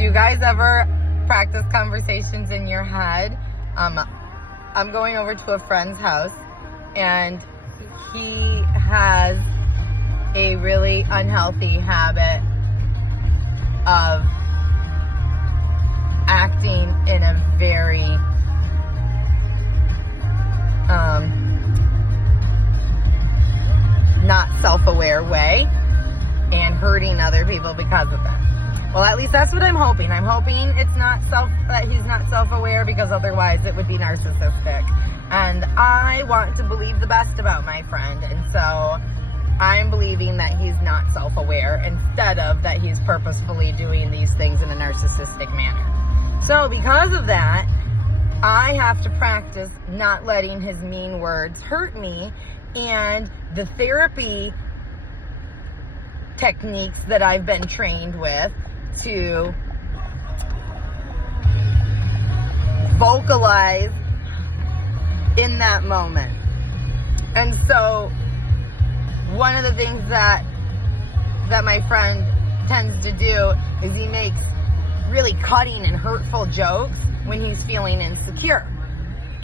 Do you guys ever practice conversations in your head? I'm going over to a friend's house, and he has a really unhealthy habit of acting in a very not self-aware way and hurting other people because of that. Well, at least that's what I'm hoping. I'm hoping it's not that he's not self-aware, because otherwise it would be narcissistic. And I want to believe the best about my friend, and so I'm believing that he's not self-aware instead of that he's purposefully doing these things in a narcissistic manner. So because of that, I have to practice not letting his mean words hurt me, and the therapy techniques that I've been trained with to vocalize in that moment. And so one of the things that my friend tends to do is he makes really cutting and hurtful jokes when he's feeling insecure.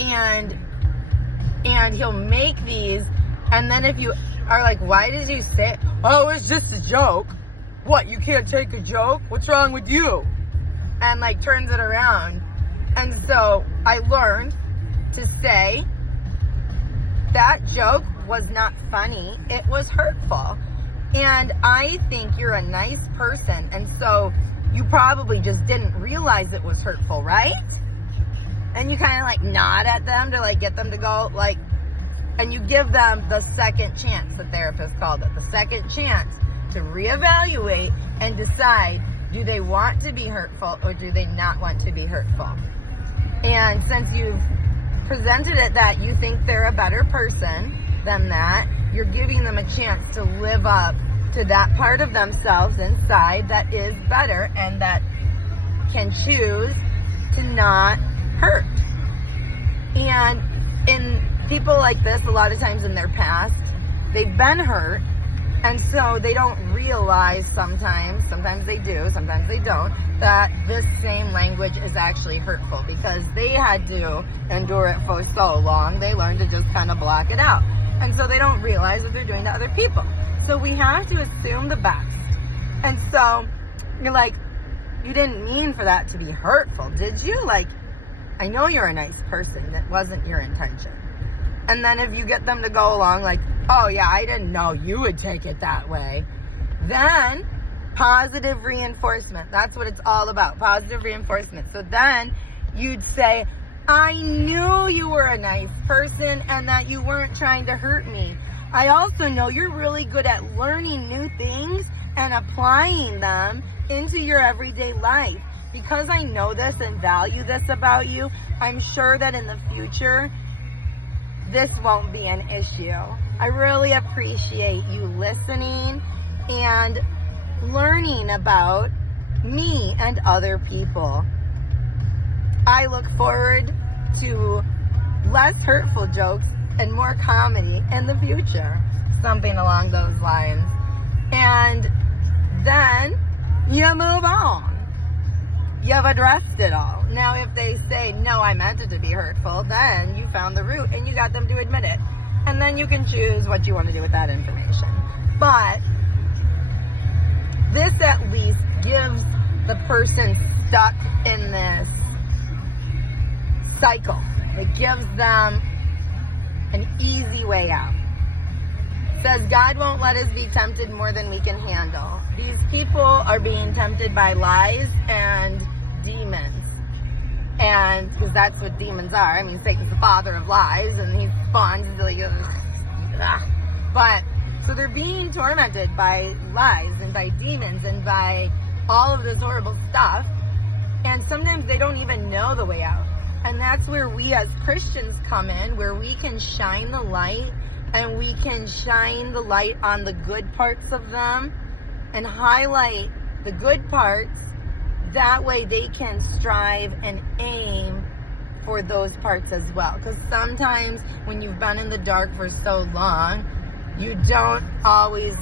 And he'll make these, and then if you are like, why did you say, oh, it's just a joke. What, you can't take a joke? What's wrong with you? And like turns it around. And so I learned to say, that joke was not funny, it was hurtful. And I think you're a nice person, and so you probably just didn't realize it was hurtful, right? And you kind of like nod at them to like get them to go, like, and you give them the second chance, the therapist called it, the second chance to reevaluate and decide, do they want to be hurtful or do they not want to be hurtful? And since you've presented it that you think they're a better person than that, you're giving them a chance to live up to that part of themselves inside that is better and that can choose to not hurt. And in people like this, a lot of times in their past, they've been hurt, and so they don't realize sometimes they do, sometimes they don't, that this same language is actually hurtful, because they had to endure it for so long, they learned to just kind of block it out. And so they don't realize what they're doing to other people. So we have to assume the best. And so you're like, you didn't mean for that to be hurtful, did you? Like, I know you're a nice person, that wasn't your intention. And then if you get them to go along like, oh yeah, I didn't know you would take it that way, then positive reinforcement. That's what it's all about, positive reinforcement. So then you'd say, I knew you were a nice person and that you weren't trying to hurt me. I also know you're really good at learning new things and applying them into your everyday life. Because I know this and value this about you, I'm sure that in the future, this won't be an issue. I really appreciate you listening and learning about me and other people. I look forward to less hurtful jokes and more comedy in the future. Something along those lines. And then you move on. You've addressed it all. Now, if they say, no, I meant it to be hurtful, then you found the root and you got them to admit it. And then you can choose what you want to do with that information. But this at least gives the person stuck in this cycle. It gives them an easy way out. It says God won't let us be tempted more than we can handle. These people are being tempted by lies and demons. And because that's what demons are. I mean, Satan's the father of lies, and he's fun. He's like, but so they're being tormented by lies and by demons and by all of this horrible stuff. And sometimes they don't even know the way out. And that's where we as Christians come in, where we can shine the light, and we can shine the light on the good parts of them and highlight the good parts. That way they can strive and aim for those parts as well. Because sometimes when you've been in the dark for so long, you don't always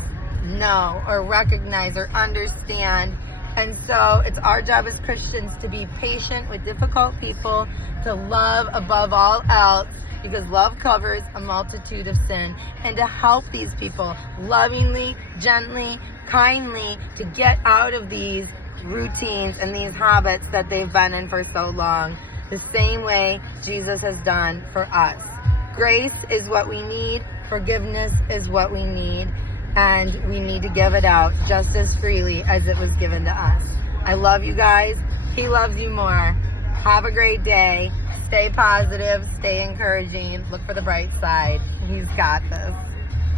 know or recognize or understand And so it's our job as Christians to be patient with difficult people, to love above all else, because love covers a multitude of sin, and to help these people lovingly, gently, kindly to get out of these routines and these habits that they've been in for so long, the same way Jesus has done for us. Grace is what we need. Forgiveness is what we need. And we need to give it out just as freely as it was given to us. I love you guys. He loves you more. Have a great day. Stay positive. Stay encouraging. Look for the bright side. He's got this.